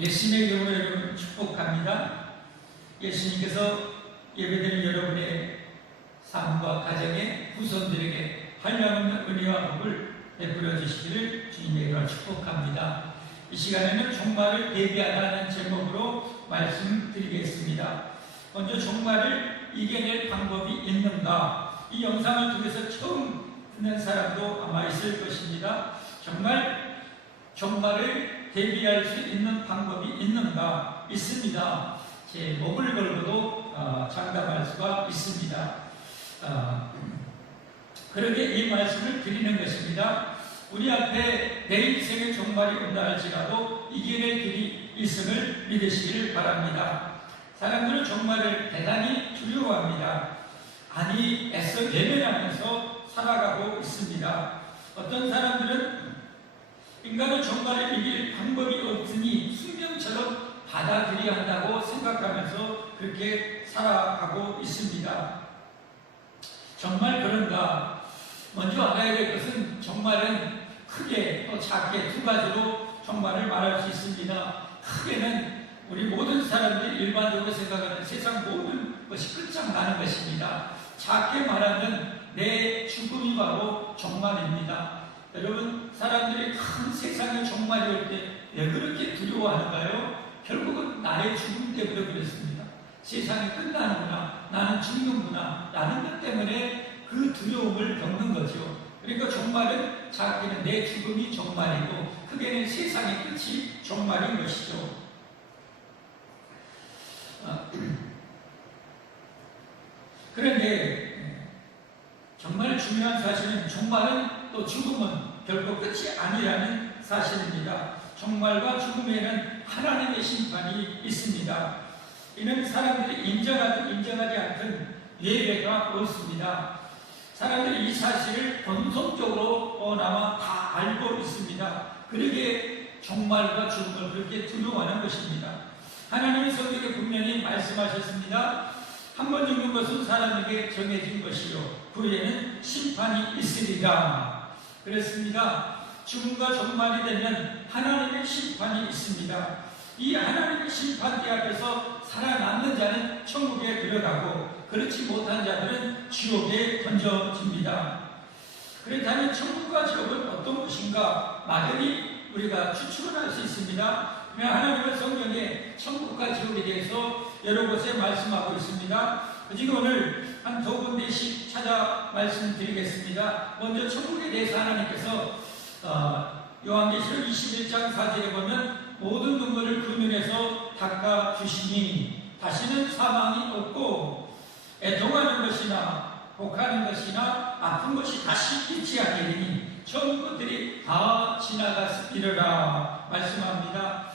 예수님의 이름으로 여러분 축복합니다. 예수님께서 예배드리는 여러분의 삶과 가정의 후손들에게 한량없는 은혜와 복을 베풀어 주시기를 주님의 이름으로 축복합니다. 이 시간에는 종말을 대비하다는 제목으로 말씀드리겠습니다. 먼저 종말을 이겨낼 방법이 있는가? 이 영상을 통해서 처음 듣는 사람도 아마 있을 것입니다. 정말 종말을 대비할 수 있는 방법이 있는가? 있습니다. 제 목을 걸고도 장담할 수가 있습니다. 그러게 이 말씀을 드리는 것입니다. 우리 앞에 내 인생의 종말이 온다 할지라도 이겨낼 길이 있음을 믿으시기를 바랍니다. 사람들은 종말을 대단히 두려워합니다. 아니 애써 외면하면서 살아가고 있습니다. 어떤 사람들은 인간은 종말을 이길 방법이 없으니 숙명처럼 받아들여야 한다고 생각하면서 그렇게 살아가고 있습니다. 정말 그런가? 먼저 알아야 될 것은 종말은 크게 또 작게 두 가지로 종말을 말할 수 있습니다. 크게는 우리 모든 사람들이 일반적으로 생각하는 세상 모든 것이 끝장나는 것입니다. 작게 말하면 내 죽음이 바로 종말입니다. 여러분, 사람들이 큰 세상의 종말이 올 때 왜 그렇게 두려워하는가요? 결국은 나의 죽음 때문에 그렇습니다. 세상이 끝나는구나, 나는 죽는구나 라는 것 때문에 그 두려움을 겪는 거죠. 그러니까 종말은 작게는 내 죽음이 종말이고 크게는 세상의 끝이 종말인 것이죠. 그런데 정말 중요한 사실은 종말은 또 죽음은 결코 끝이 아니라는 사실입니다. 종말과 죽음에는 하나님의 심판이 있습니다. 이는 사람들이 인정하든 인정하지 않든 예외가 없습니다. 사람들이 이 사실을 본성적으로 나마 다 알고 있습니다. 그러기에 종말과 죽음을 그렇게 두려워하는 것입니다. 하나님의 성경에 분명히 말씀하셨습니다. 한 번 죽는 것은 사람에게 정해진 것이요 그 후에는 심판이 있으리라. 그렇습니다. 죽음과 종말이 되면 하나님의 심판이 있습니다. 이 하나님의 심판대 앞에서 살아남는 자는 천국에 들어가고 그렇지 못한 자들은 지옥에 던져집니다. 그렇다면 천국과 지옥은 어떤 것인가? 막연히 우리가 추측을 할 수 있습니다. 하나님은 성경에 천국과 지옥에 대해서 여러 곳에 말씀하고 있습니다. 지금 오늘 한 두 군데씩 찾아 말씀드리겠습니다. 먼저 천국에 대해서 하나님께서 요한계시록 21장 4절에 보면 모든 눈물을 그 눈에서 닦아주시니 다시는 사망이 없고 애통하는 것이나 복하는 것이나 아픈 것이 다시 있지 아니하리니 전 것들이 다 지나갔으리라 말씀합니다.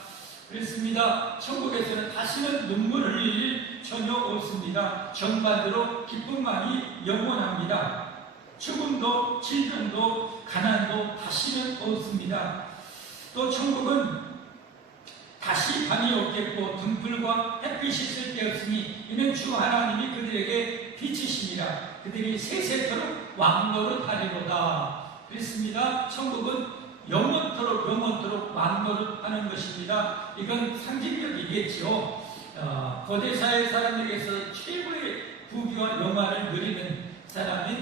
그렇습니다. 천국에서는 다시는 눈물을 흘릴 일 전혀 없습니다. 정반대로 기쁨만이 영원합니다. 죽음도 질병도 가난도 다시는 없습니다. 또 천국은 다시 밤이 없겠고 등불과 햇빛이 쓸데없으니 이는 주 하나님이 그들에게 빛이시니라. 그들이 세세토록 왕노릇하리로다. 그렇습니다. 천국은 영원토록 왕노릇하는 것입니다. 이건 상징적이겠죠. 거대사의 사람들에게서 최고의 부귀와 영화를 누리는 사람이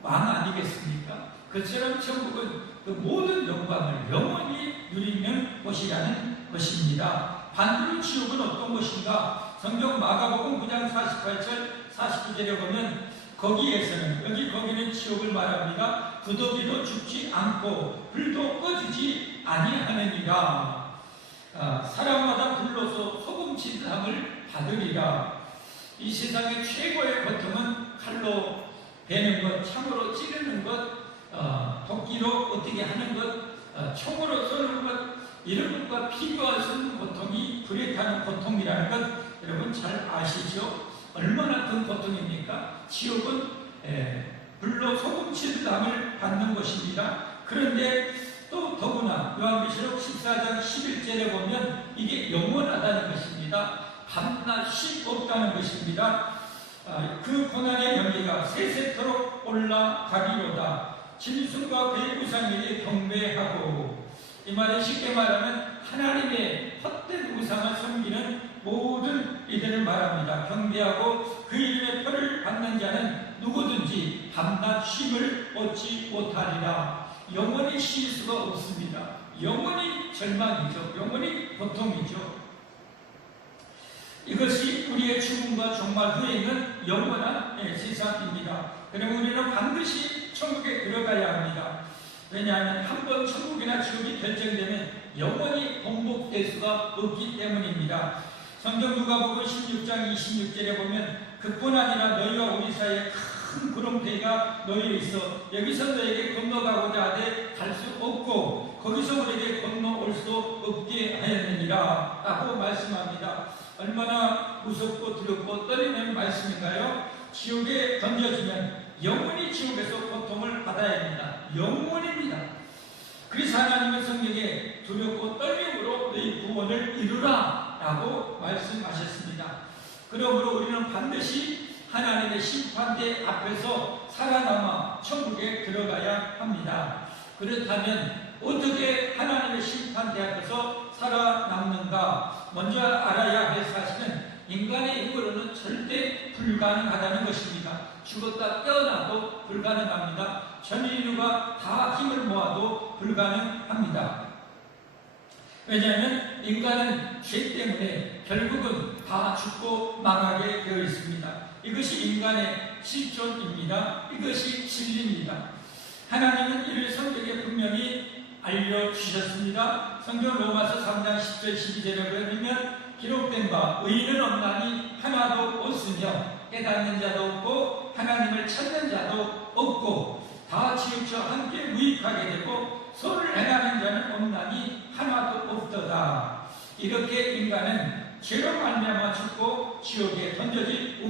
왕 아니겠습니까? 그처럼 천국은 그 모든 영광을 영원히 누리는 곳이라는 것입니다. 반대로 지옥은 어떤 곳인가? 성경 마가복음 9장 48절 49절에 보면 거기에서는 거기는 지옥을 말합니다. 구더기도 죽지 않고 불도 꺼지지 아니하느니라. 사람마다 불로서 소금칠함을 받으리라. 이 세상의 최고의 고통은 칼로 베는 것, 창으로 찌르는 것, 도끼로 어떻게 하는 것, 총으로 쏘는 것, 이런 것과 비교할 수 없는 고통이 불에 타는 고통이라는 것 여러분 잘 아시죠? 얼마나 큰 고통입니까? 지옥은 불로 소금칠함을 받는 것입니다. 그런데 또 더구나 요한계시록 14장 11절에 보면 이게 영원하다는 것입니다. 밤낮 쉼 없다는 것입니다. 그 고난의 연기가 세세토록 올라가리로다. 짐승과 그의 우상에게 경배하고, 이 말은 쉽게 말하면 하나님의 헛된 우상을 섬기는 모든 이들을 말합니다. 경배하고 그 이름의 표를 받는 자는 누구든지 밤낮 쉼을 얻지 못하리라. 영원히 쉴 수가 없습니다. 영원히 절망이죠. 영원히 고통이죠. 이것이 우리의 죽음과 종말 후에 있는 영원한 세상입니다. 그럼 우리는 반드시 천국에 들어가야 합니다. 왜냐하면 한번 천국이나 지옥이 결정되면 영원히 번복될 수가 없기 때문입니다. 성경 누가복음 16장 26절에 보면 그뿐 아니라 너희와 우리 사이에 큰 구름대가 놓여 있어 여기서 너에게 건너가고자 하되 갈 수 없고 거기서 우리에게 건너올 수 없게 하였느니라 라고 말씀합니다. 얼마나 무섭고 두렵고 떨리는 말씀인가요? 지옥에 던져지면 영원히 지옥에서 고통을 받아야 합니다. 영원입니다. 그래서 하나님은 성경에 두렵고 떨림으로 너희 구원을 이루라 라고 말씀하셨습니다. 그러므로 우리는 반드시 하나님의 심판대 앞에서 살아남아 천국에 들어가야 합니다. 그렇다면 어떻게 하나님의 심판대 앞에서 살아남는가? 먼저 알아야 할 사실은 인간의 힘으로는 절대 불가능하다는 것입니다. 죽었다 깨어나도 불가능합니다. 전 인류가 다 힘을 모아도 불가능합니다. 왜냐하면 인간은 죄 때문에 결국은 다 죽고 망하게 되어 있습니다. 이것이 인간의 실존입니다. 이것이 진리입니다. 하나님은 이를 성경에 분명히 알려주셨습니다. 성경 로마서 3장 10절 12절에 보면 기록된 바 의인은 없나니 하나도 없으며 깨닫는 자도 없고 하나님을 찾는 자도 없고 다 지우쳐 함께 무익하게 되고 선을 행하는 자는 없나니 하나도 없도다. 이렇게 인간은 죄로 말미암아 죽고 지옥에 던져질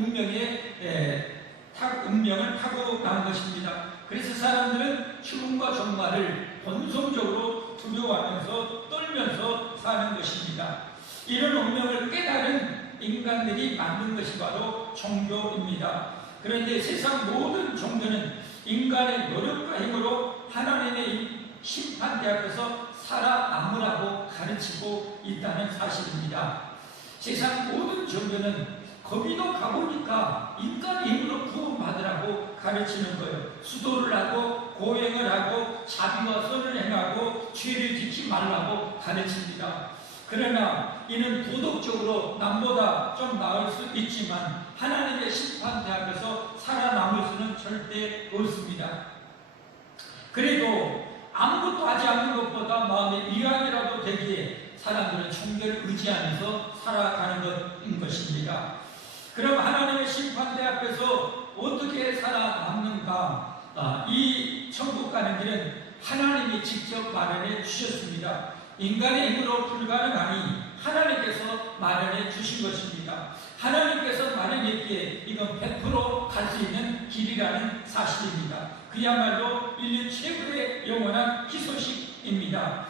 운명을 타고 난 것입니다. 그래서 사람들은 죽음과 종말을 본성적으로 두려워하면서 떨면서 사는 것입니다. 이런 운명을 깨달은 인간들이 만든 것이 바로 종교입니다. 그런데 세상 모든 종교는 인간의 노력과 힘으로 하나님의 심판대 앞에서 살아남으라고 가르치고 있다는 사실입니다. 세상 모든 종교는 거기도 가보니까 인간의 힘으로 구원받으라고 가르치는 거예요. 수도를 하고 고행을 하고 자비와 선을 행하고 죄를 짓지 말라고 가르칩니다. 그러나 이는 도덕적으로 남보다 좀 나을 수 있지만 하나님의 심판대 앞에서 살아남을 수는 절대 없습니다. 그래도 아무것도 하지 않는 것보다 마음의 위안이라도 되기에 사람들은 종교를 의지하면서 살아가는 것인 것입니다. 그럼 하나님의 심판대 앞에서 어떻게 살아남는가? 이 천국 가는 길은 하나님이 직접 마련해 주셨습니다. 인간의 힘으로 불가능하니 하나님께서 마련해 주신 것입니다. 하나님께서 마련했기에 이건 100% 갈 수 있는 길이라는 사실입니다. 그야말로 인류 최고의 영원한 희소식입니다.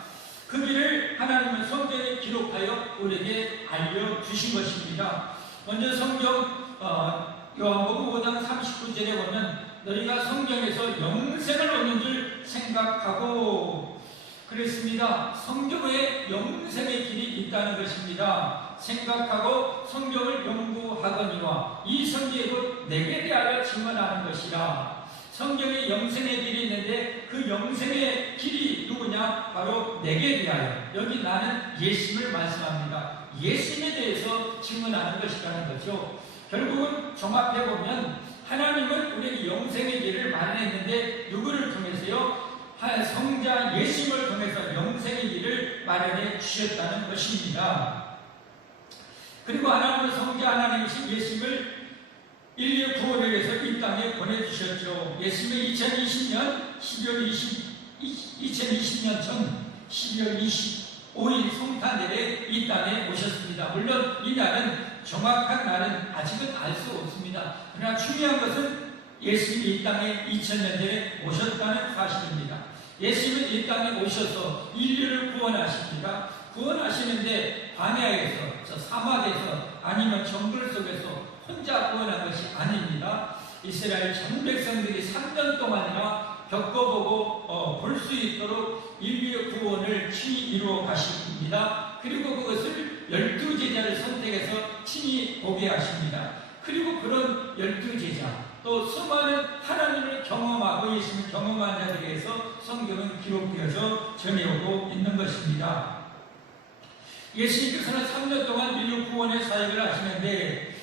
그 길을 하나님은 성경에 기록하여 우리에게 알려주신 것입니다. 먼저 성경 요한복음 5장 39절에 보면 너희가 성경에서 영생을 얻는 줄 생각하고 그랬습니다. 성경에 영생의 길이 있다는 것입니다. 생각하고 성경을 연구하거니와 이 성경도 내게 대하여 증언하는 것이라. 성경에 영생의 길이 있는데 그 영생의 길이 누구냐? 바로 내게 대하여. 여기 나는 예수님을 말씀합니다. 예수님에 대해서 증언하는 것이라는 거죠. 결국은 종합해보면 하나님은 우리에게 영생의 길을 마련했는데 누구를 통해서요? 성자 예수님을 통해서 영생의 길을 마련해 주셨다는 것입니다. 그리고 하나님은 성자 하나님이신 예수님을 인류 구원을 위해서 이 땅에 보내주셨죠. 예수님은 2020년 전 12월 25일 성탄절에 이 땅에 오셨습니다. 물론 이 날은 정확한 날은 아직은 알 수 없습니다. 그러나 중요한 것은 예수님이 이 땅에 2000년 전에 오셨다는 사실입니다. 예수님은 이 땅에 오셔서 인류를 구원하십니다. 구원하시는데 광야에서, 저 사막에서 아니면 정글 속에서 혼자 구원한 것이 아닙니다. 이스라엘 전 백성들이 3년 동안이나 겪어보고 볼 수 있도록 인류의 구원을 친히 이루어 가십니다. 그리고 그것을 12 창세기에서 친히 고백하십니다. 그리고 그런 12제자, 또 수많은 하나님을 경험하고 예수님을 경험한 자들에 의해서 성경은 기록되어서 전해오고 있는 것입니다. 예수님께서는 3년 동안 인류 구원의 사역을 하시는데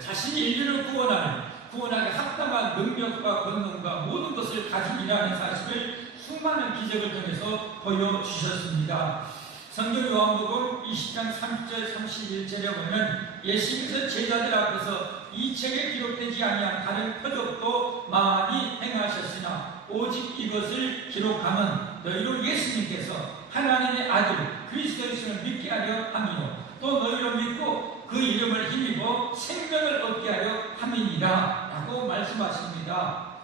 자신이 인류를 구원하게 합당한 능력과 권능과 모든 것을 가지니라는 사실을 수많은 기적을 통해서 보여주셨습니다. 성경 요한복음 20장 30절 31절에 보면 예수님께서 제자들 앞에서 이 책에 기록되지 아니한 다른 표적도 많이 행하셨으나 오직 이것을 기록함은 너희로 예수님께서 하나님의 아들 그리스도이심을 믿게 하려 함이요 또 너희로 믿고 그 이름을 힘입어 생명을 얻게 하려 함이니라 라고 말씀하십니다.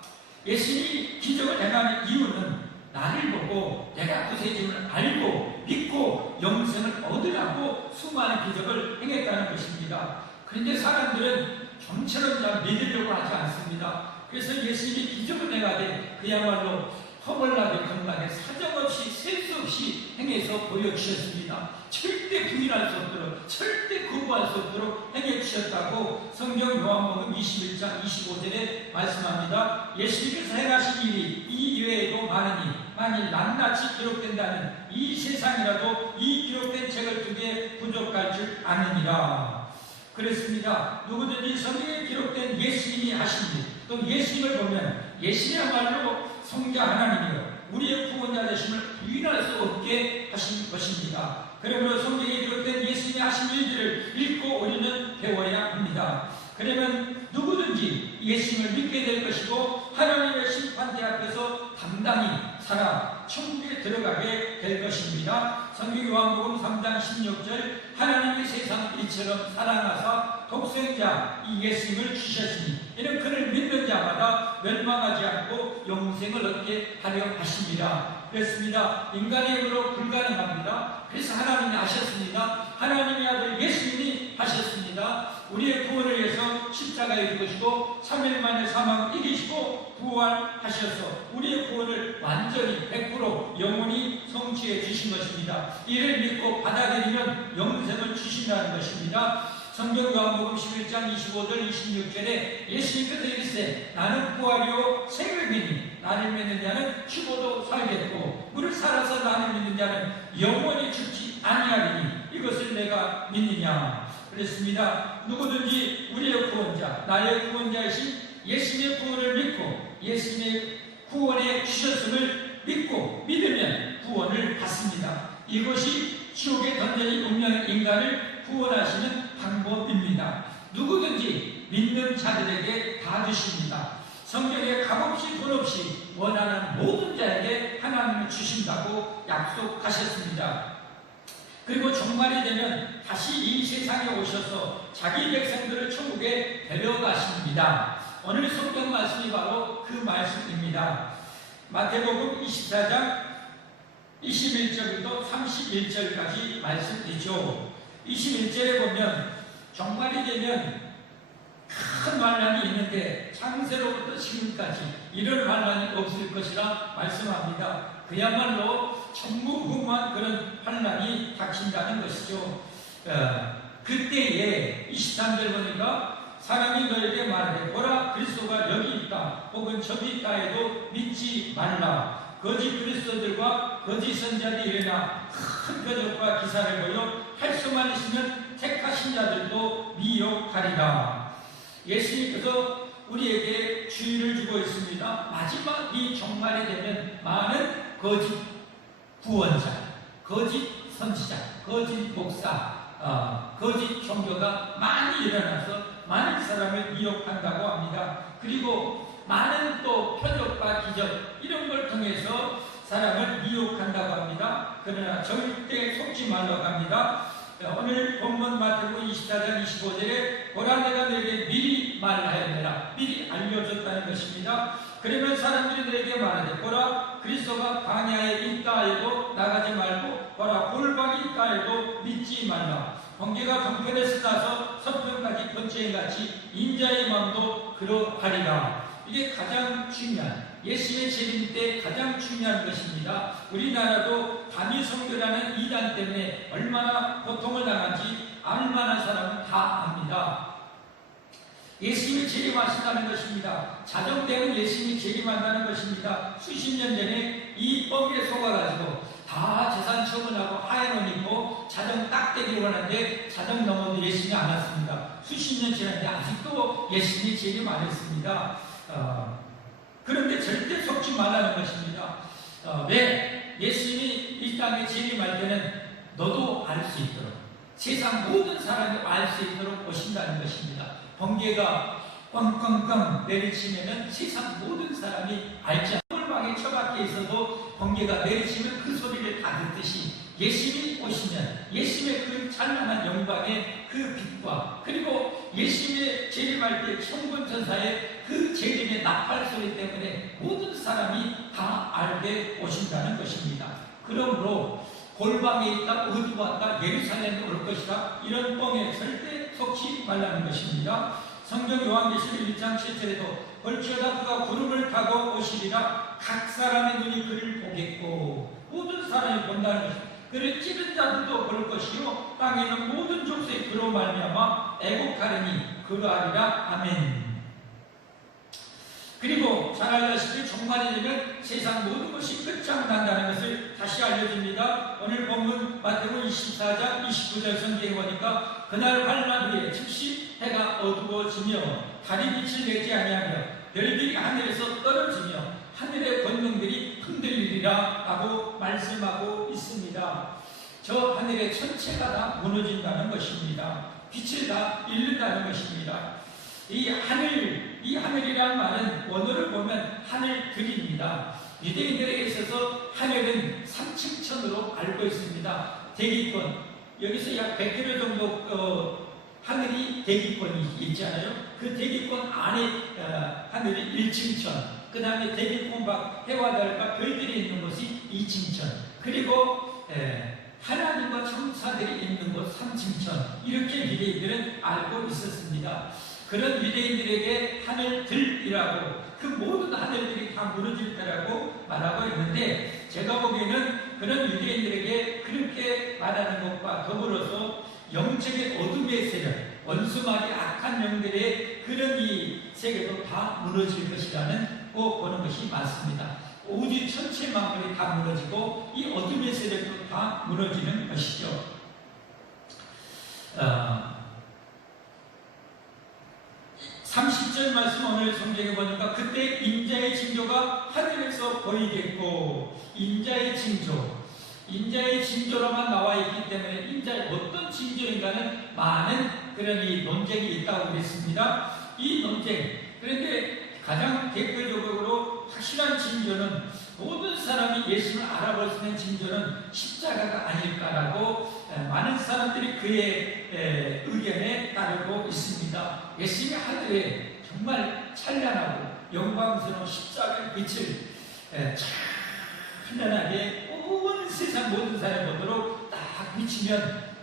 예수님이 기적을 행하는 이유는 나를 보고 내가 구세주를 알고 믿고 영생을 얻으라고 수많은 기적을 행했다는 것입니다. 그런데 사람들은 좀처럼 잘 믿으려고 하지 않습니다. 그래서 예수님이 기적을 행하되 그야말로 허벌나게 건강에 사정없이 셀 수 없이 행해서 보여주셨습니다. 절대 부인할 수 없도록 절대 거부할 수 없도록 행해주셨다고 성경 요한복음 21장 25절에 말씀합니다. 예수님께서 행하신 일이 이 이외에도 많으니 만일 낱낱이 기록된다면 이 세상이라도 이 기록된 책을 두기에 부족할 줄 아느니라. 그렇습니다. 누구든지 성경에 기록된 예수님이 하신 일, 또 예수님을 보면 예수님이야말로 성자 하나님이요 우리의 구원자 되심을 부인할 수 없게 하신 것입니다. 그러므로 성경에 기록된 예수님이 하신 일들을 읽고 우리는 배워야 합니다. 그러면 누구든지 예수님을 믿게 될 것이고 하나님의 심판대 앞에서 당당히 살아 천국에 들어가게 될 것입니다. 성경 요한복음 3장 16절 하나님이 세상을 이처럼 사랑하사 독생자 이 예수님을 주셨으니 이는 그를 믿는 자마다 멸망하지 않고 영생을 얻게 하려 하십니다. 그렇습니다. 인간의 힘으로 불가능합니다. 그래서 하나님이 하셨습니다. 하나님의 아들 예수님이 하셨습니다. 우리의 구원을 위해서 십자가에 죽으시고 3일 만에 사망을 이기시고 부활하셔서 우리의 구원을 완전히 100% 영원히 성취해 주신 것입니다. 이를 믿고 받아들이면 영생을 주신다는 것입니다. 성경 요한복음 11장 25절 26절에 예수님께서 이르시되 나는 부활이요 생명이니 나를 믿는 자는 죽어도 살겠고 무릇 살아서 나를 믿는 자는 영원히 죽지 아니하리니 이것을 내가 믿느냐. 그렇습니다. 누구든지 우리의 구원자 나의 구원자이신 예수님의 구원을 믿고 예수님의 구원에 주셨음을 믿고 믿으면 구원을 받습니다. 이것이 지옥에 던져진 운명의 인간을 구원하시는 방법입니다. 누구든지 믿는 자들에게 다 주십니다. 성경에 값없이 돈없이 원하는 모든 자에게 하나님을 주신다고 약속하셨습니다. 그리고 종말이 되면 다시 이 세상에 오셔서 자기 백성들을 천국에 데려가십니다. 오늘 성경 말씀이 바로 그 말씀입니다. 마태복음 24장 21절부터 31절까지 말씀이죠. 21절에 보면 종말이 되면 큰 환난이 있는데 창세로부터 지금까지 이런 환난이 없을 것이라 말씀합니다. 그야말로 전무후무한 그런 환난이 닥친다는 것이죠. 그때에 23절 보니까 사람이 너에게 말하되 보라 그리스도가 여기 있다 혹은 저기 있다 해도 믿지 말라. 거짓 그리스도들과 거짓 선자들이 일어나 큰 표적과 기사를 보여 할 수만 있으면 택하신 자들도 미혹하리라. 예수님께서 우리에게 주의를 주고 있습니다. 마지막 이 종말이 되면 많은 거짓 구원자, 거짓 선지자, 거짓 목사, 거짓 종교가 많이 일어나서 많은 사람을 미혹한다고 합니다. 그리고 많은 또 표적과 기적 이런 걸 통해서 사람을 미혹한다고 합니다. 그러나 절대 속지 말라고 합니다. 오늘 본문 마태복음 24장 25절에 보라 내가 너에게 미리 말하였느라 미리 알려줬다는 것입니다. 그러면 사람들이 너에게 말하되 보라 그리스도가 광야에 있다 해도 나가지 말고 보라 골방이 있다 해도 믿지 말라. 번개가 동편에서 나서 서편까지 번제같이 인자의 마음도 그러하리라. 이게 가장 중요한 예수님의 재림 때 가장 중요한 것입니다. 우리나라도 단위 선교라는 이단 때문에 얼마나 고통을 당한지 알만한 사람은 예수님이 재림하신다는 것입니다. 자정되면 예수님이 재림한다는 것입니다. 수십 년 전에 이 뻥에 속아가지고 다 재산 처분하고 하얀 옷 입고 자정 딱 되기로 하는데 자정 넘어도 예수님이 안 왔습니다. 수십 년 지났는데 아직도 예수님이 재림 안 했습니다. 그런데 절대 속지 말라는 것입니다. 왜? 예수님이 이 땅에 재림할 때는 너도 알 수 있도록, 세상 모든 사람이 알 수 있도록 오신다는 것입니다. 번개가 꽝꽝꽝 내리치면은 세상 모든 사람이 알지 않고 물방에 처박혀 있어도 번개가 내리치면 그 소리를 다 듣듯이 예수님이 오시면 예수님의 그 찬란한 영광의 그 빛과 그리고 예수님의 재림할 때 천군 천사의 그 재림의 나팔 소리 때문에 모든 사람이 다 알게 오신다는 것입니다. 그러므로 골방에 있다, 어디 왔다, 예루살렘에 올 것이다, 이런 뻥에 절대 속지 말라는 것입니다. 성경 요한계시록 1장 7절에도 볼지어다 그가 구름을 타고 오시리라, 각 사람의 눈이 그를 보겠고, 모든 사람이 본다는 것입니다. 그를 찌른 자들도 볼 것이요 땅에 있는 모든 족속이 그로 말미암아 애곡하리니 그러하리라. 아멘. 그리고 잘 알다시피 종말이 되면 세상 모든 것이 끝장난다는 것을 다시 알려줍니다. 오늘 본문 마태복음 24장 29절 성경에 보니까 그날 환난 후에 즉시 해가 어두워지며 달이 빛을 내지 아니하며 별들이 하늘에서 떨어지며 하늘의 권능들이 흔들리리라 하고 말씀하고 있습니다. 저 하늘의 전체가 다 무너진다는 것입니다. 빛을 다 잃는다는 것입니다. 이 하늘이란 말은 원어를 보면 하늘들입니다. 유대인들에게 있어서 하늘은 3층천으로 알고 있습니다. 대기권, 여기서 약 100km 정도 하늘이 대기권이 있잖아요. 그 대기권 안에 하늘이 1층천, 그 다음에 대기권 밖 해와 달과 별들이 있는 곳이 2층천, 그리고 하나님과 천사들이 있는 곳 3층천, 이렇게 유대인들은 알고 있었습니다. 그런 유대인들에게 하늘들이라고, 그 모든 하늘들이 다 무너질 때라고 말하고 있는데, 제가 보기에는 그런 유대인들에게 그렇게 말하는 것과 더불어서 영적인 어둠의 세력, 원수마귀 악한 영들의 그런 이 세계도 다 무너질 것이라는 꼭 보는 것이 맞습니다. 우주 전체 만물이 다 무너지고 이 어둠의 세력도 다 무너지는 것이죠. 30절 말씀 오늘 성경에 보니까 그때 인자의 징조가 하늘에서 보이겠고, 인자의 징조로만 나와 있기 때문에 인자의 어떤 징조인가는 많은 그런 이 논쟁이 있다고 그랬습니다. 이 논쟁, 그런데 가장 대표적으로 확실한 징조는, 모든 사람이 예수를 알아볼 수 있는 징조는 십자가가 아닐까라고 많은 사람들이 그의 의견에 따르고 있습니다. 예수님이 하늘에 정말 찬란하고 영광스러운 십자가의 빛을 찬란하게 온 세상 모든 사람이 보도록 딱 비치면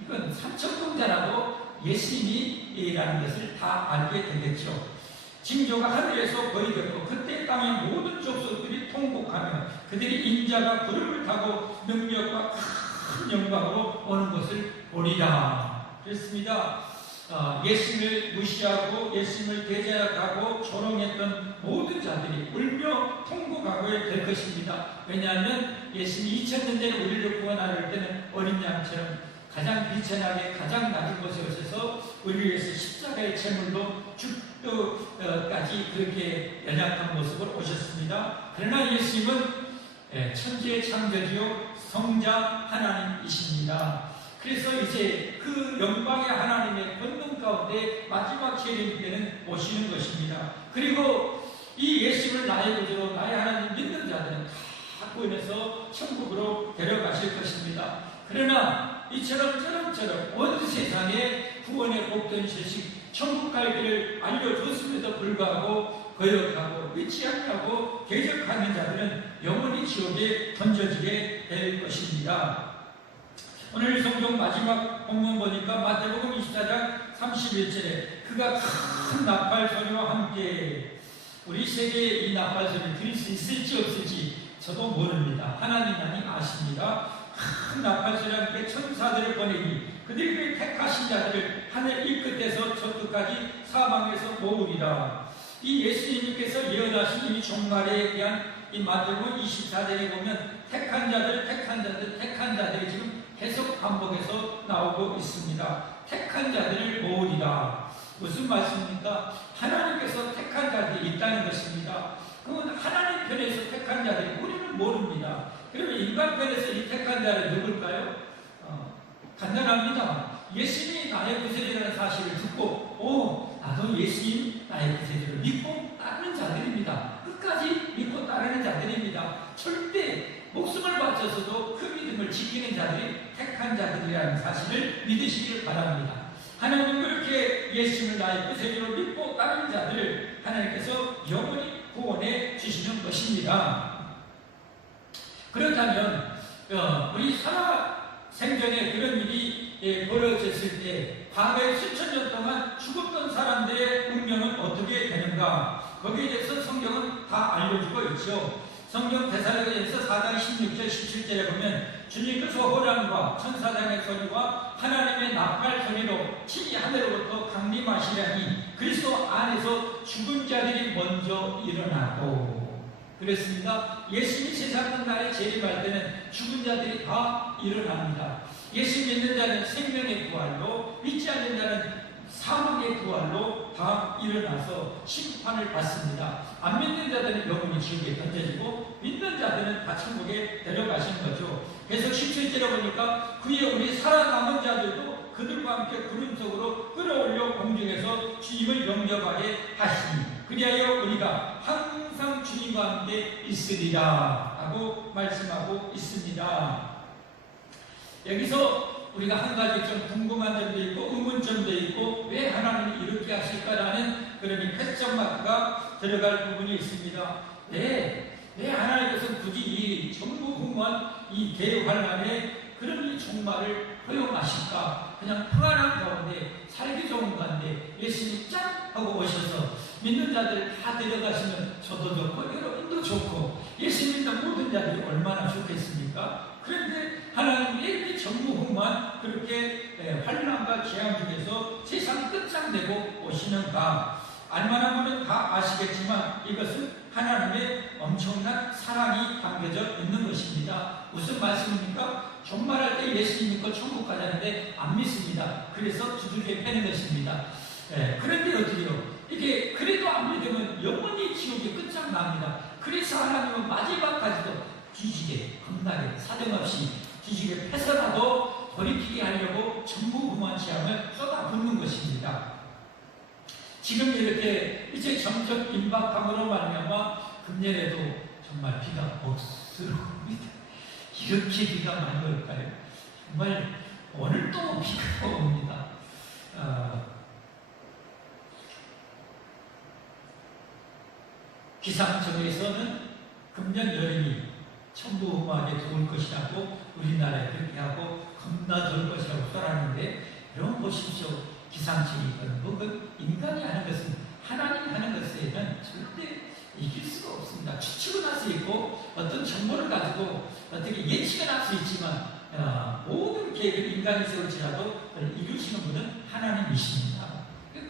이건 삼천동자라도 예수님이라는 것을 다 알게 되겠죠. 징조가 하늘에서 보이겠고 그때 땅의 모든 족속들이 통곡하며 그들이 인자가 구름을 타고 능력과 큰 영광으로 오는 것을 보리라. 그렇습니다. 예수님을 무시하고 예수님을 대적하고 조롱했던 모든 자들이 울며 통곡하고 될 것입니다. 왜냐하면 예수님이 2000년 전에 우리를 구원하려 때는 어린 양처럼 가장 비천하게 가장 낮은 곳에 오셔서 우리를 위해서 십자가의 제물로 죽도까지 그렇게 연약한 모습으로 오셨습니다. 그러나 예수님은 천지의 창조주요 성자 하나님이십니다. 그래서 이제 그 영광의 하나님의 권능 가운데 마지막 재림 때는 오시는 것입니다. 그리고 이 예수를 나의 구주로 나의 하나님 믿는 자들은 다 구원해서 천국으로 데려가실 것입니다. 그러나 이처럼 온 세상에 구원의 복된 소식, 천국 갈 길을 알려줬음에도 불구하고 거역하고 믿지 않고 대적하는 자들은 영원히 지옥에 던져지게 될 것입니다. 오늘 성경 마지막 본문 보니까 마태복음 24장 31절에 그가 큰 나팔 소리와 함께, 우리 세계에 이 나팔 소리를 들을 수 있을지 없을지 저도 모릅니다. 하나님만이 아십니다. 큰 나팔소리 함께 천사들을 보내니 그들이 택하신 자들을 하늘 이 끝에서 저 끝까지 사방에서 모으리라. 이 예수님께서 예언하신 이 종말에 대한 이 마태복음 24장에 보면 택한 자들이 지금 계속 반복해서 나오고 있습니다. 택한 자들을 모으리라. 무슨 말씀입니까? 하나님께서 택한 자들이 있다는 것입니다. 그건 하나님 편에서 택한 자들이 우리는 모릅니다. 그러면 인간 편에서 이 택한 자는 누굴까요? 간단합니다. 예수님이 나의 구세주라는 사실을 듣고 나도 예수님 나의 구세주를 믿고 따르는 자들입니다. 끝까지 믿고 따르는 자들입니다. 절대 목숨을 바쳐서도 그 믿음을 지키는 자들이 택한 자들이라는 사실을 믿으시길 바랍니다. 하나님은 그렇게 예수님을 나의 구세주로 믿고 따르는 자들을 하나님께서 영원히 구원해 주시는 것입니다. 그렇다면 우리 살아 생전에 그런 일이 벌어졌을 때 과거에 수천 년 동안 죽었던 사람들의 운명은 어떻게 되는가? 거기에 대해서 성경은 다 알려주고 있죠. 성경 데살로니가서 4장 16절 17절에 보면 주님께서 호랑과 천사장의 소리와 하나님의 나팔 소리로 친히 하늘로부터 강림하시려니 그리스도 안에서 죽은 자들이 먼저 일어나고. 그렇습니다. 예수님이 세상 끝날에 재림할 때는 죽은 자들이 다 일어납니다. 예수 믿는 자는 생명의 부활로, 믿지 않는 자는 사망의 부활로 다 일어나서 심판을 받습니다. 안 믿는 자들은 영원히 지옥에 던져지고 믿는 자들은 다 천국에 데려가시는 거죠. 그래서 17절에 보니까 그의 우리 살아남은 자들도 그들과 함께 구름 속으로 끌어올려 공중에서 주님을 영접하게 하시니 그리하여 우리가 항상 주님과 함께 있으리라 하고 말씀하고 있습니다. 여기서 우리가 한 가지 좀 궁금한 점도 있고 의문점도 있고 왜 하나님이 이렇게 하실까라는 그런 퀘스천 마크가 들어갈 부분이 있습니다. 왜 하나님께서 굳이 이 전무후무한 이 대환란에 그런 이 종말을 허용하실까? 그냥 평안한 가운데 살기 좋은 가운데 예수님이 짠 하고 오셔서 믿는 자들 다 데려가시면 저도 좋고 여러분도 좋고 예수 믿는 모든 자들이 얼마나 좋겠습니까? 그런데 하나님이 이렇게 전무후무한 그렇게 환난과 재앙 중에서 세상 끝장내고 오시는가? 알만한 분은 다 아시겠지만 이것은 하나님의 엄청난 사랑이 담겨져 있는 것입니다. 무슨 말씀입니까? 종말할 때 예수님 믿고 천국 가자는데 안 믿습니다. 그래서 두들겨 패는 것입니다. 그런데 어떻게요? 이게 그래도 안 믿으면 영원히 지옥에 끝장납니다. 그래서 하나님은 마지막까지도 뒤지게 겁나게 사정없이 뒤지게 패서라도 돌이키게 하려고 전무후무한 재앙을 쏟아붓는 것입니다. 지금 이렇게 이제 점점 임박함으로 말미암아 금년에도 정말 비가 억수로 옵니다. 이렇게 비가 많이 올까요? 정말 오늘도 비가 옵니다. 기상청에서는 금년 여름이 천무후무하게 더울 것이라고 우리나라에 그렇게 하고 겁나 더울 것이라고 쏘았는데 여러분 보십시오. 기상청이 그 인간이 하는 것은 하나님 하는 것에는 절대 이길 수가 없습니다. 추측은 할 수 있고 어떤 정보를 가지고 어떻게 예측은 할 수 있지만 모든 계획을 인간이 세울지라도 이루시는 분은 하나님이십니다.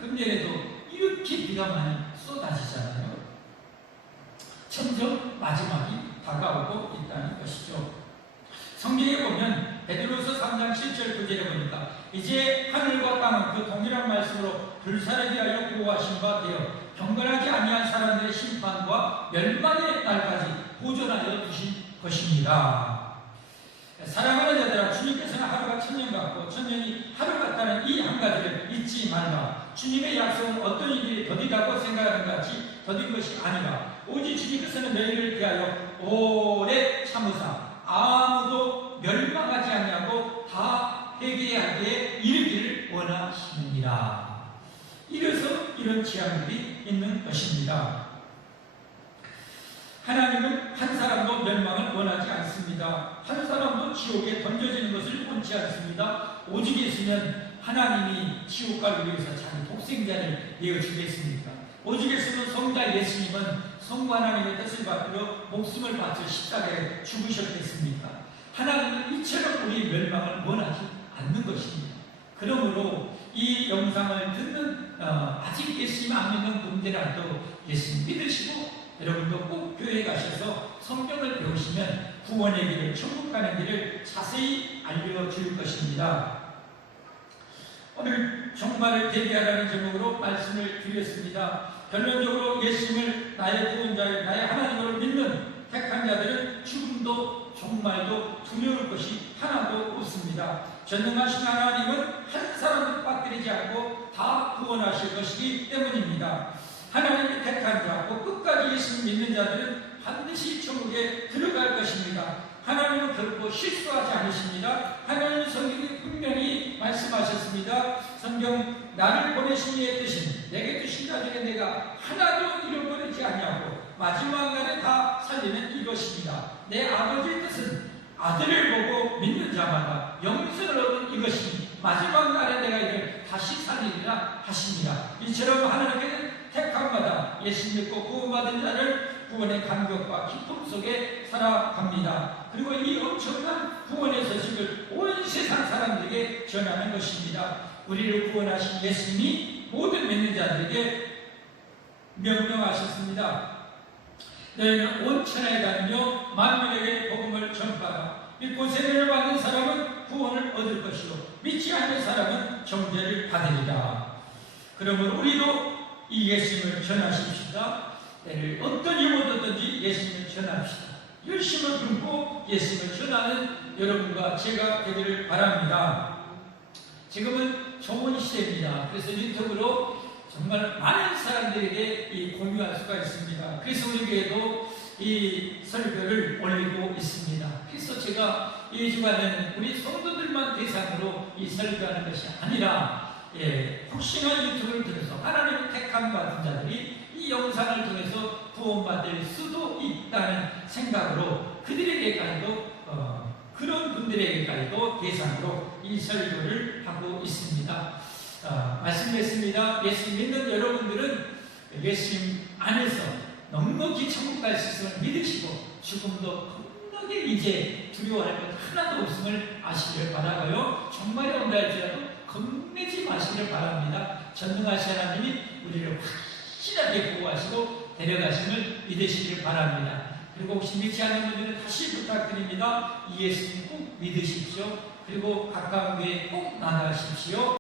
금년에도 이렇게 비가 많이 쏟아지잖아요. 점점 마지막이 다가오고 있다는 것이죠. 성경에 보면 베드로서 3장 7절 9절에 보니까 이제 하늘과 땅은 그 동일한 말씀으로 불사르게 하여 구호하신 바 되어 경건하지 아니한 사람들의 심판과 멸망의 날까지 보존하여 두신 것입니다. 사랑하는 자들아, 주님께서는 하루가 천년 같고 천년이 하루 같다는 이 한 가지를 잊지 말라. 주님의 약속은 어떤 일이 더디다고 생각하는 것 같이 더딘 것이 아니라 오직 주님께서는 너희를 대하여 오래 참으사 아무도 멸망하지 않냐고 다 회개하기에 이르기를 원하시느니라. 이래서 이런 재앙들이 있는 것입니다. 하나님은 한 사람도 멸망을 원하지 않습니다. 한 사람도 지옥에 던져지는 것을 원치 않습니다. 오직 예수는 하나님이 지옥 가기 위해서 자기 독생자를 내어주겠습니까? 오직 예수는 성자 예수님은 성부 하나님의 뜻을 받들어 목숨을 바쳐 십자가에 죽으셨겠습니까? 하나님은 이처럼 우리 멸망을 원하지 않는 것입니다. 그러므로 이 영상을 듣는 아직 예수님 안 믿는 분들이라도 예수님 믿으시고 여러분도 꼭 교회에 가셔서 성경을 배우시면 구원의 길을, 천국 가는 길을 자세히 알려줄 것입니다. 오늘 종말을 대비하라는 제목으로 말씀을 드렸습니다. 결론적으로 예수님을 나의 구원자요 나의 하나님으로 믿는 택한 자들은 죽음도 종말도 두려울 것이 하나도 없습니다. 전능하신 하나님은 한 사람도 빠뜨리지 않고 다 구원하실 것이기 때문입니다. 하나님이 택한 자, 꼭 끝까지 예수를 믿는 자들은 반드시 천국에 들어갈 것입니다. 하나님은 결코 실수하지 않으십니다. 하나님은 성경에 분명히 말씀하셨습니다. 성경 나를 보내신 이의 뜻은 내게 주신 자 중에 내가 하나도 잃어버리지 않냐고 마지막 날에 다 살리는 이것입니다. 내 아버지의 뜻은 아들을 보고 믿는 자마다 영생을 얻는 이것이니 마지막 날에 내가 이를 다시 살리리라 하십니다. 이처럼 하나님께는 택함마다 예수 믿고 구원받은 자를 구원의 감격과 기쁨 속에 살아갑니다. 그리고 이 엄청난 구원의 소식을 온 세상 사람들에게 전하는 것입니다. 우리를 구원하신 예수님이 모든 믿는 자들에게 명령하셨습니다. 너희는 온 천하에 다니며 만민에게 복음을 전파하라. 믿고 세례를 받은 사람은 구원을 얻을 것이요 믿지 않는 사람은 정죄를 받으리라. 그러므로 우리도 이 예수님을 전하십시다. 내일 어떤 이유든지 예수님을 전합시다. 열심을 품고 예수님을 전하는 여러분과 제가 되기를 바랍니다. 지금은 좋은 시대입니다. 그래서 유튜브로 정말 많은 사람들에게 공유할 수가 있습니다. 그래서 우리 교회도 이 설교를 올리고 있습니다. 그래서 제가 이 주간에는 우리 성도들만 대상으로 이 설교하는 것이 아니라 혹시나 유튜브를 통해서 하나님의 택함 받은 자들이 이 영상을 통해서 구원받을 수도 있다는 생각으로 그들에게까지도 그런 분들에게까지도 대상으로 이 설교를 하고 있습니다. 말씀드렸습니다. 예수 믿는 여러분들은 예수님 안에서 넉넉히 천국 갈 수 있음을 믿으시고 죽음도 겁나게 이제 두려워할 것 하나도 없음을 아시기를 바라고요. 정말에 온다 할지라도 겁내지 마시기를 바랍니다. 전능하신 하나님이 우리를 확실하게 보호하시고 데려가심을 믿으시기를 바랍니다. 그리고 혹시 믿지 않는 분들은 다시 부탁드립니다. 이 예수님 꼭 믿으십시오. 그리고 가까운 교회에 꼭 나가십시오.